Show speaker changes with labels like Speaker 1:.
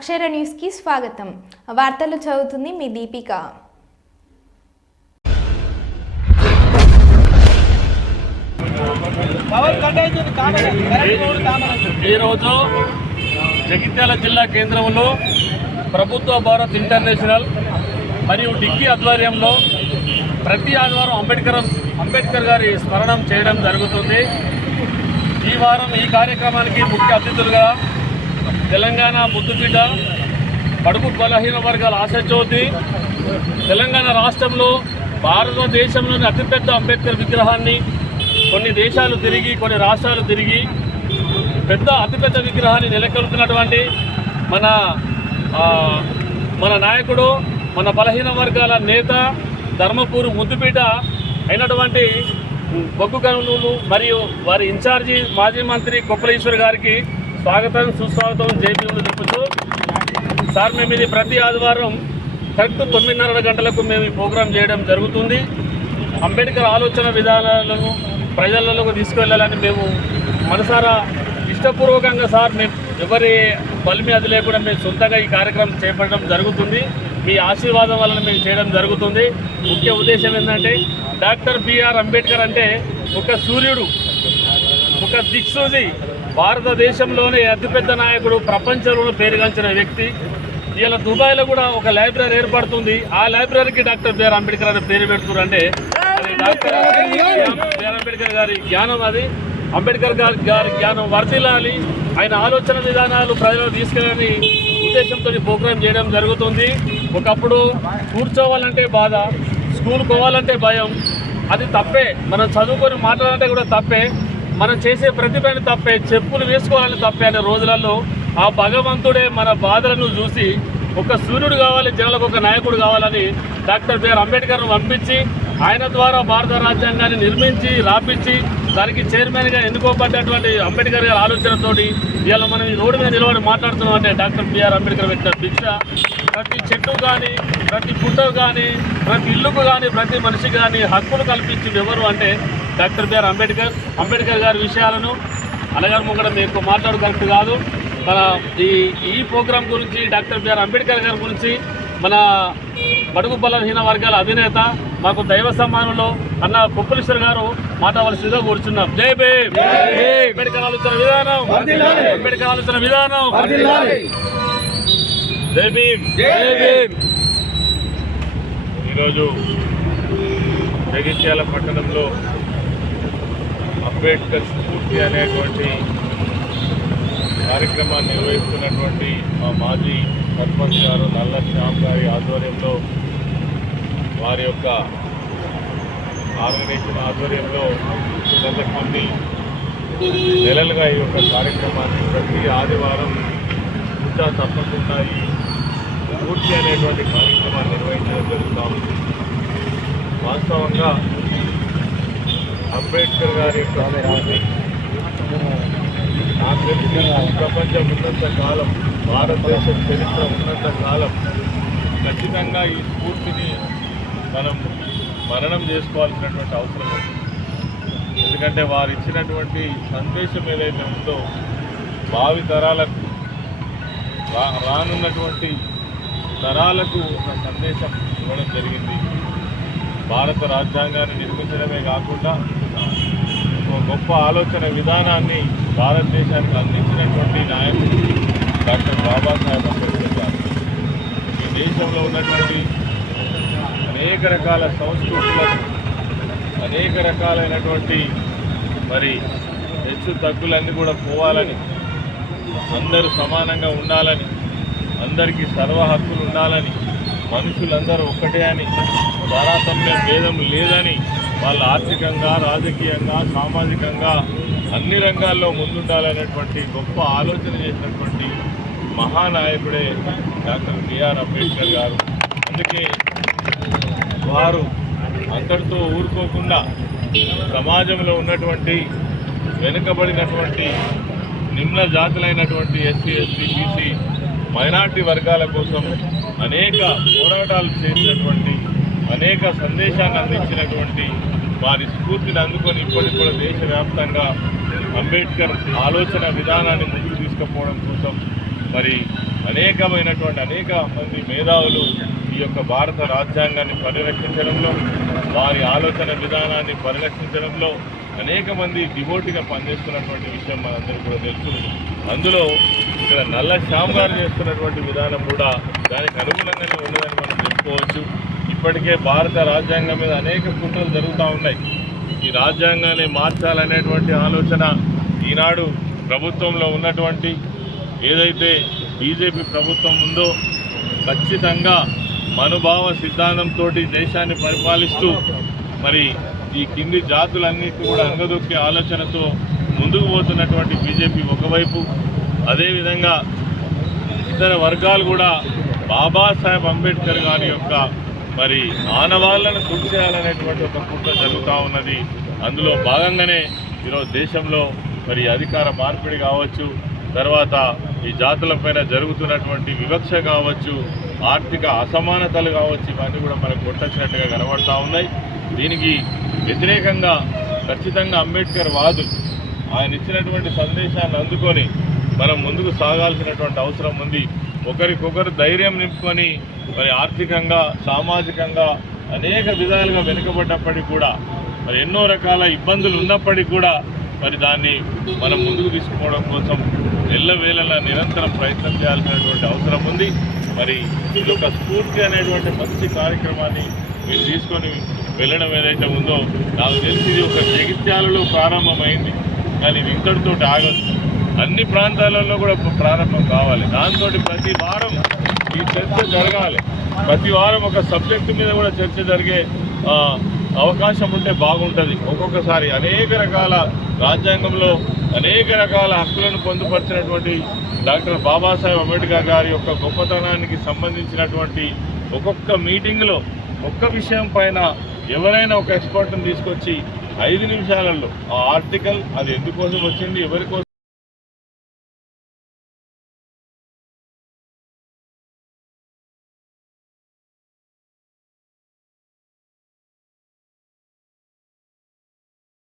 Speaker 1: అక్షర న్యూస్కి స్వాగతం. వార్తలు చదువుతుంది మీ దీపిక.
Speaker 2: ఈరోజు జగిత్యాల జిల్లా కేంద్రంలో ప్రభుత్వ భారత్ ఇంటర్నేషనల్ మరియు డిక్కీ ఆధ్వర్యంలో ప్రతి ఆదివారం అంబేద్కర్ అంబేద్కర్ గారి స్మరణం చేయడం జరుగుతుంది. ఈ వారం ఈ కార్యక్రమానికి ముఖ్య అతిథులుగా తెలంగాణ ముద్దుబిడ్డ కడుపు బలహీన వర్గాల ఆశాజ్యోతి తెలంగాణ రాష్ట్రంలో భారతదేశంలోని అతిపెద్ద అంబేద్కర్ విగ్రహాన్ని కొన్ని దేశాలు తిరిగి కొన్ని రాష్ట్రాలు తిరిగి పెద్ద అతిపెద్ద విగ్రహాన్ని నెలకొల్పుతున్నటువంటి మన మన నాయకుడు మన బలహీన వర్గాల నేత ధర్మపూరు ముద్దుపీట అయినటువంటి బొగ్గు కనులు మరియు వారి ఇన్ఛార్జి మాజీ మంత్రి కొప్పలేశ్వర్ గారికి స్వాగతం సుస్వాగతం జేపీలు తెలుపుతూ సార్ మేము ఇది ప్రతి ఆదివారం కరెక్ట్ తొమ్మిదిన్నర గంటలకు మేము ఈ ప్రోగ్రాం చేయడం జరుగుతుంది. అంబేద్కర్ ఆలోచన విధానాలను ప్రజలలోకి తీసుకెళ్ళాలని మేము మనసారా ఇష్టపూర్వకంగా సార్ మేము ఎవరి బలిమి అది లేకుండా మేము సొంతంగా ఈ కార్యక్రమం చేపట్టడం జరుగుతుంది. మీ ఆశీర్వాదం వలన మేము చేయడం జరుగుతుంది. ముఖ్య ఉద్దేశం ఏంటంటే డాక్టర్ బిఆర్ అంబేద్కర్ అంటే ఒక సూర్యుడు ఒక దిక్సూచి భారతదేశంలోనే అతిపెద్ద నాయకుడు ప్రపంచంలో పేరుగాంచిన వ్యక్తి. ఇలా దుబాయ్లో కూడా ఒక లైబ్రరీ ఏర్పడుతుంది. ఆ లైబ్రరీకి డాక్టర్ బిఆర్ అంబేద్కర్ అనే పేరు పెడుతున్నారు అంటే డాక్టర్ బిఆర్ అంబేద్కర్ గారి జ్ఞానం అది. అంబేద్కర్ గారి గారి జ్ఞానం వర్తిల్లాలి ఆయన ఆలోచన విధానాలు ప్రజలకు తీసుకెళ్ళని ఉద్దేశంతో ప్రోగ్రాం చేయడం జరుగుతుంది. ఒకప్పుడు కూర్చోవాలంటే బాధ స్కూల్ పోవాలంటే భయం. అది తప్పే. మనం చదువుకొని మాట్లాడాలంటే కూడా తప్పే. మనం చేసే ప్రతి పని తప్పే చెప్పులు వేసుకోవాలని తప్పే అనే రోజులలో ఆ భగవంతుడే మన బాధలను చూసి ఒక సూర్యుడు కావాలి జనాలకు ఒక నాయకుడు కావాలని డాక్టర్ బిఆర్ అంబేద్కర్ను పంపించి ఆయన ద్వారా భారత రాజ్యాంగాన్ని నిర్మించి రాపించి దానికి చైర్మన్గా ఎన్నుకోబడ్డటువంటి అంబేద్కర్ గారి ఆలోచనతోటి ఇవాళ మనం ఈ రోడ్డు మీద నిలబడి మాట్లాడుతున్నాం అంటే డాక్టర్ బిఆర్ అంబేద్కర్ పెట్టిన భిక్ష. ప్రతి చెట్టు కానీ ప్రతి పుట్టకు కానీ ప్రతి ఇల్లుకు కానీ ప్రతి మనిషికి కానీ హక్కులు కల్పించింది ఎవరు అంటే డాక్టర్ బిఆర్ అంబేద్కర్ అంబేద్కర్ గారి విషయాలను అలగారు ముంగడం ఎక్కువ మాట్లాడు కరెక్ట్ కాదు. మన ఈ ఈ ప్రోగ్రాం గురించి డాక్టర్ బిఆర్ అంబేద్కర్ గారి గురించి మన బడుగు బలహీన వర్గాల అధినేత మాకు దైవ సమ్మానంలో అన్న కుప్పలేశ్వర్ గారు మాట్లాడవలసిందిగా కూర్చున్నాం జై భీమ్! అంబేద్కర్ ఆలోచన విధానం! అంబేద్కర్ ఆలోచన విధానం! జై భీమ్! జై భీమ్!
Speaker 3: ఈరోజు జగిత్యాల పట్టణంలో అంబేద్కర్ స్ఫూర్తి అనేటువంటి కార్యక్రమాన్ని నిర్వహిస్తున్నటువంటి మా మాజీ సర్పంచ్ గారు నల్ల శ్యామ్ గారి ఆధ్వర్యంలో వారి యొక్క ఆర్గనైజేషన్ ఆధ్వర్యంలో గత కొన్ని నెలలుగా ఈ యొక్క కార్యక్రమాన్ని ప్రతి ఆదివారం ఇంకా తప్పకుండా ఈ స్ఫూర్తి అనేటువంటి కార్యక్రమాన్ని నిర్వహించడం జరుగుతూ ఉంది. వాస్తవంగా అంబేద్కర్ గారి నాకు తెలిసి ప్రపంచం ఉన్నంత కాలం భారతదేశం చరిత్ర ఉన్నంత కాలం ఖచ్చితంగా ఈ స్ఫూర్తిని మనం మరణం చేసుకోవాల్సినటువంటి అవసరం ఉంది ఎందుకంటే వారు ఇచ్చినటువంటి సందేశం ఏదైతే ఉందో భావి తరాలకు రా- రానున్నటువంటి తరాలకు ఒక సందేశం ఇవ్వడం జరిగింది. భారత రాజ్యాంగాన్ని నిర్మించడమే కాకుండా ఒక గొప్ప ఆలోచన విధానాన్ని భారతదేశానికి అందించినటువంటి నాయకుడు డాక్టర్ బాబాసాహెబ్ అంబేద్కర్ గారు. ఈ దేశంలో ఉన్నటువంటి అనేక రకాల సంస్కృతులను అనేక రకాలైనటువంటి మరి హెచ్చు తగ్గులన్నీ కూడా పోవాలని అందరూ సమానంగా ఉండాలని అందరికీ సర్వ హక్కులు ఉండాలని మనుషులందరూ ఒక్కటే అని తారతమ్య భేదం లేదని వాళ్ళు ఆర్థికంగా రాజకీయంగా సామాజికంగా అన్ని రంగాల్లో ముందుండాలనేటువంటి గొప్ప ఆలోచన చేసినటువంటి మహానాయకుడే డాక్టర్ బిఆర్ అంబేద్కర్ గారు. అందుకే వారు అంతటితో ఊరుకోకుండా సమాజంలో ఉన్నటువంటి వెనుకబడినటువంటి నిమ్న జాతులైనటువంటి ఎస్సీ ఎస్టీ బీసీ మైనార్టీ వర్గాల కోసం అనేక పోరాటాలు చేసినటువంటి అనేక సందేశాన్ని అందించినటువంటి వారి స్ఫూర్తిని అందుకొని ఇప్పటికి కూడా దేశవ్యాప్తంగా అంబేద్కర్ ఆలోచన విధానాన్ని ముందుకు తీసుకుపోవడం కోసం మరి అనేకమైనటువంటి అనేక మంది మేధావులు ఈ యొక్క భారత రాజ్యాంగాన్ని పరిరక్షించడంలో వారి ఆలోచన విధానాన్ని పరిరక్షించడంలో అనేక మంది డివోటీగా పనిచేస్తున్నటువంటి విషయం మనందరికీ కూడా తెలుసు. అందులో ఇక్కడ నల్ల శ్యామ్ గారు చేస్తున్నటువంటి విధానం కూడా దానికి అనుగుణంగానే ఉన్నదని మనం చెప్పుకోవచ్చు. ఇప్పటికే భారత రాజ్యాంగం మీద అనేక కుట్రలు జరుగుతూ ఉన్నాయి. ఈ రాజ్యాంగాన్ని మార్చాలనేటువంటి ఆలోచన ఈనాడు ప్రభుత్వంలో ఉన్నటువంటి ఏదైతే బీజేపీ ప్రభుత్వం ఉందో ఖచ్చితంగా మనుభావ సిద్ధాంతంతో దేశాన్ని పరిపాలిస్తూ మరి ఈ కింది జాతులన్నిటి కూడా అంగదొక్కే ఆలోచనతో ముందుకు పోతున్నటువంటి బీజేపీ ఒకవైపు. అదేవిధంగా ఇతర వర్గాలు కూడా బాబాసాహెబ్ అంబేద్కర్ గారి యొక్క మరి ఆనవాళ్ళను చేయాలనేటువంటి ఒక కుట్ర జరుగుతూ ఉన్నది. అందులో భాగంగానే ఈరోజు దేశంలో మరి అధికార మార్పిడి కావచ్చు తర్వాత ఈ జాతులపైన జరుగుతున్నటువంటి వివక్ష కావచ్చు ఆర్థిక అసమానతలు కావచ్చు ఇవన్నీ కూడా మనకు కొట్టచ్చినట్టుగా కనబడతా ఉన్నాయి. దీనికి వ్యతిరేకంగా ఖచ్చితంగా అంబేద్కర్ వాదులు ఆయన ఇచ్చినటువంటి సందేశాన్ని అందుకొని మనం ముందుకు సాగాల్సినటువంటి అవసరం ఉంది. ఒకరికొకరు ధైర్యం నింపుకొని మరి ఆర్థికంగా సామాజికంగా అనేక విధాలుగా వెనుకబడ్డప్పటికీ కూడా మరి ఎన్నో రకాల ఇబ్బందులు ఉన్నప్పటికీ కూడా మరి దాన్ని మనం ముందుకు తీసుకుపోవడం కోసం ఎల్లవేళలా నిరంతరం ప్రయత్నం చేయాల్సినటువంటి అవసరం ఉంది. మరి ఇది ఒక స్ఫూర్తి అనేటువంటి మంచి కార్యక్రమాన్ని మీరు తీసుకొని వెళ్ళడం ఏదైతే ఉందో నాకు తెలిసి ఇది ఒక జగిత్యాలలో ప్రారంభమైంది. కానీ ఇది ఇంతటితో ఆగదు. అన్ని ప్రాంతాలలో కూడా ప్రారంభం కావాలి. దాంతో ప్రతి వారం ఈ చర్చ జరగాలి. ప్రతి వారం ఒక సబ్జెక్టు మీద కూడా చర్చ జరిగే అవకాశం ఉంటే బాగుంటుంది. ఒక్కొక్కసారి అనేక రకాల రాజ్యాంగంలో అనేక రకాల హక్కులను పొందుపరిచినటువంటి డాక్టర్ బాబాసాహెబ్ అంబేద్కర్ గారి యొక్క గొప్పతనానికి సంబంధించినటువంటి ఒక్కొక్క మీటింగ్లో ఒక్క విషయం పైన ఎవరైనా ఒక ఎక్స్పర్ట్ని తీసుకొచ్చి ఐదు నిమిషాలలో ఆ ఆర్టికల్ అది ఎందుకోసం వచ్చింది ఎవరికోసం